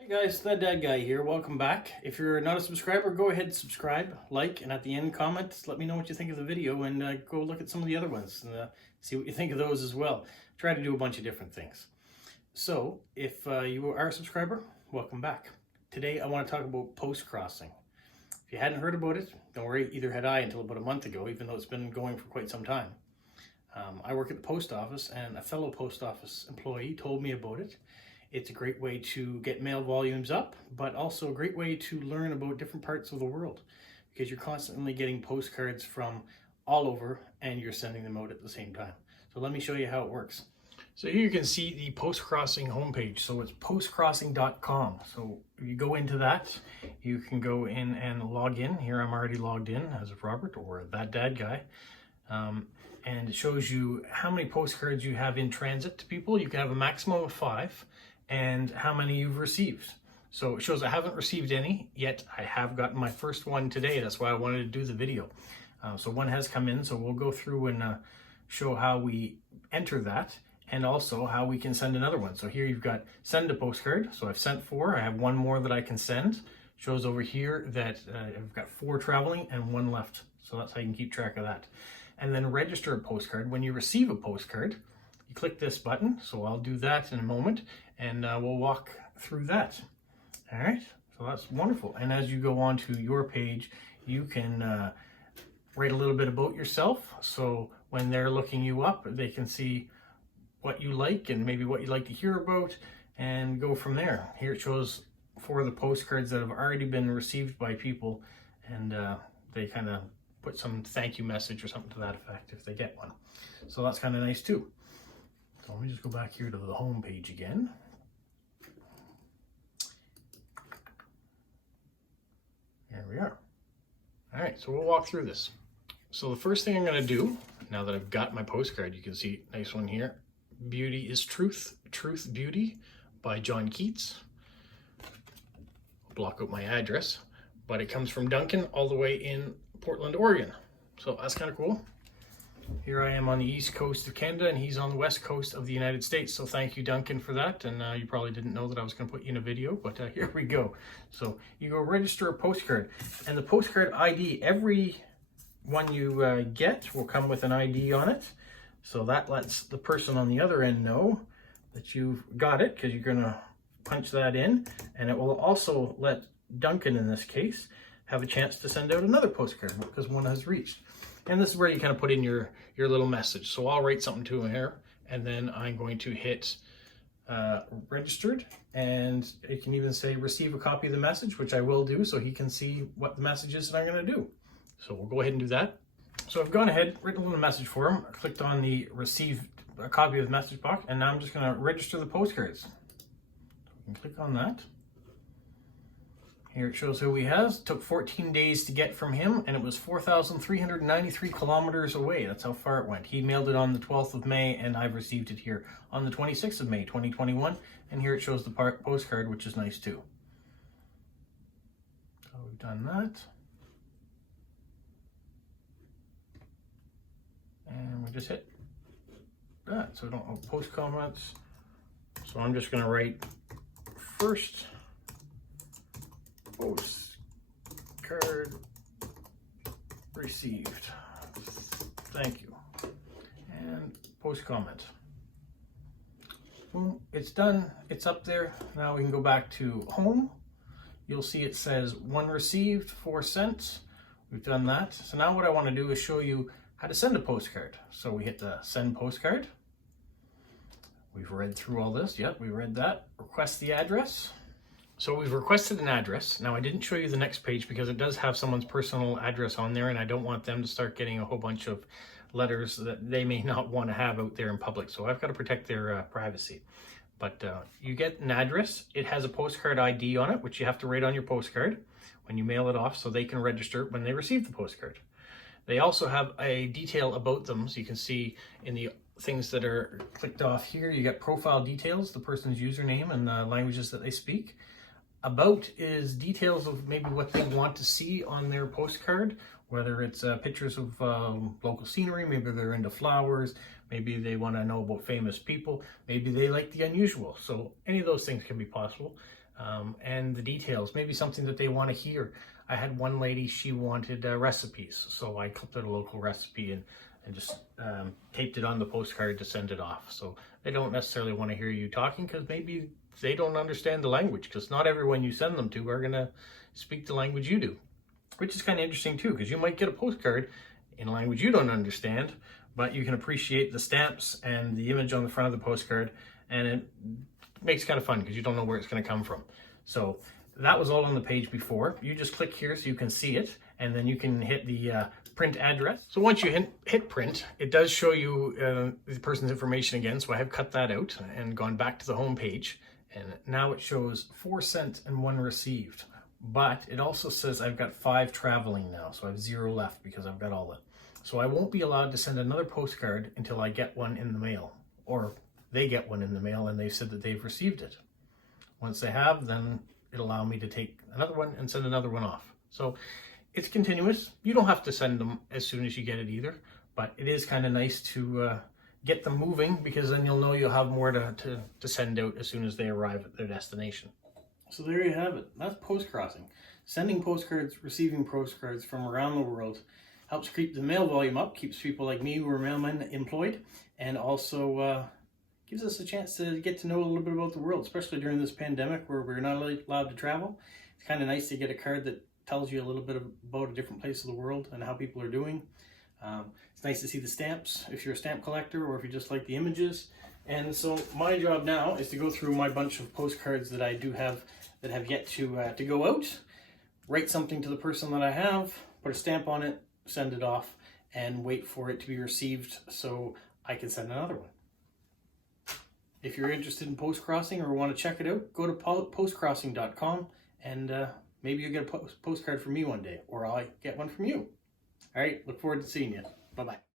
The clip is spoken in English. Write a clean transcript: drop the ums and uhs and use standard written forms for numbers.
Hey guys, that dad guy here. Welcome back. If you're not a subscriber, go ahead and subscribe, like, and at the end comment, let me know what you think of the video and go look at some of the other ones and see what you think of those as well. Try to do a bunch of different things. So, if you are a subscriber, welcome back. Today I want to talk about post-crossing. If you hadn't heard about it, don't worry, either had I until about a month ago, even though it's been going for quite some time. I work at the post office and a fellow post office employee told me about it. It's a great way to get mail volumes up, but also a great way to learn about different parts of the world because you're constantly getting postcards from all over and you're sending them out at the same time. So let me show you how it works. So here you can see the Postcrossing homepage. So it's postcrossing.com. So if you go into that, you can go in and log in. Here I'm already logged in as of Robert or that dad guy. And it shows you how many postcards you have in transit to people. You can have a maximum of 5. And how many you've received. So it shows I haven't received any yet. I have gotten my first one today. That's why I wanted to do the video. So one has come in, so we'll go through and show how we enter that and also how we can send another one. So here you've got send a postcard. So I've sent 4. I have one more that I can send. Shows over here that I've got 4 traveling and 1 left. So that's how you can keep track of that. And then register a postcard. When you receive a postcard, you click this button. So I'll do that in a moment and we'll walk through that. All right, so that's wonderful. And as you go on to your page, you can write a little bit about yourself. So when they're looking you up, they can see what you like and maybe what you'd like to hear about and go from there. Here it shows 4 of the postcards that have already been received by people and they kind of put some thank you message or something to that effect if they get one. So that's kind of nice too. So let me just go back here to the home page again. There we are. All right, so we'll walk through this. So the first thing I'm going to do, now that I've got my postcard, you can see, nice one here. Beauty is Truth, Truth Beauty by John Keats. I'll block out my address, but it comes from Duncan all the way in Portland, Oregon. So that's kind of cool. Here I am on the east coast of Canada and he's on the west coast of the United States. So thank you, Duncan, for that. And you probably didn't know that I was going to put you in a video, but here we go. So you go register a postcard and the postcard ID, every one you get will come with an ID on it. So that lets the person on the other end know that you've got it because you're going to punch that in. And it will also let Duncan, in this case, have a chance to send out another postcard because one has reached. And this is where you kind of put in your little message. So I'll write something to him here, and then I'm going to hit registered, and it can even say receive a copy of the message, which I will do so he can see what the message is that I'm going to do. So we'll go ahead and do that. So I've gone ahead, written a little message for him, I clicked on the receive a copy of the message box, and now I'm just going to register the postcards. You can click on that. Here it shows who he has. It took 14 days to get from him, and it was 4,393 kilometers away. That's how far it went. He mailed it on the 12th of May, and I've received it here on the 26th of May, 2021. And here it shows the postcard, which is nice too. So we've done that. And we just hit that. So we don't have post comments. So I'm just going to write first postcard received. Thank you. And post comment. Boom, it's done. It's up there. Now we can go back to home. You'll see it says 1 received, 4 sent. We've done that. So now what I want to do is show you how to send a postcard. So we hit the send postcard. We've read through all this. Yep, we read that. Request the address. So we've requested an address. Now I didn't show you the next page because it does have someone's personal address on there and I don't want them to start getting a whole bunch of letters that they may not want to have out there in public. So I've got to protect their privacy. But you get an address. It has a postcard ID on it, which you have to write on your postcard when you mail it off so they can register when they receive the postcard. They also have a detail about them. So you can see in the things that are clicked off here, you get profile details, the person's username and the languages that they speak. About is details of maybe what they want to see on their postcard, whether it's pictures of local scenery, maybe they're into flowers, maybe they want to know about famous people, maybe they like the unusual. So any of those things can be possible. and the details, maybe something that they want to hear. I had one lady, she wanted recipes, so I clipped out a local recipe and just taped it on the postcard to send it off. So they don't necessarily want to hear you talking because maybe they don't understand the language, because not everyone you send them to are going to speak the language you do, which is kind of interesting too, because you might get a postcard in a language you don't understand, but you can appreciate the stamps and the image on the front of the postcard, and it makes it kind of fun because you don't know where it's going to come from. So that was all on the page before. You just click here so you can see it, and then you can hit the print address. So once you hit print, it does show you the person's information again. So I have cut that out and gone back to the home page, and now it shows 4 sent and 1 received. But it also says I've got 5 traveling now, so I have 0 left because I've got all the. So I won't be allowed to send another postcard until I get one in the mail, or they get one in the mail and they've said that they've received it. Once they have, then it'll allow me to take another one and send another one off. So it's continuous. You don't have to send them as soon as you get it either, but it is kind of nice to get them moving, because then you'll know you'll have more to send out as soon as they arrive at their destination. So there you have it. That's postcrossing. Sending postcards, receiving postcards from around the world helps keep the mail volume up, keeps people like me who are mailmen employed, and also gives us a chance to get to know a little bit about the world, especially during this pandemic where we're not allowed to travel. It's kind of nice to get a card that tells you a little bit about a different place of the world and how people are doing. It's nice to see the stamps if you're a stamp collector, or if you just like the images. And so my job now is to go through my bunch of postcards that I do have that have yet to go out, write something to the person that I have, put a stamp on it, send it off, and wait for it to be received so I can send another one. If you're interested in postcrossing or want to check it out, go to postcrossing.com, and maybe you'll get a postcard from me one day, or I'll get one from you. All right, look forward to seeing you. Bye-bye.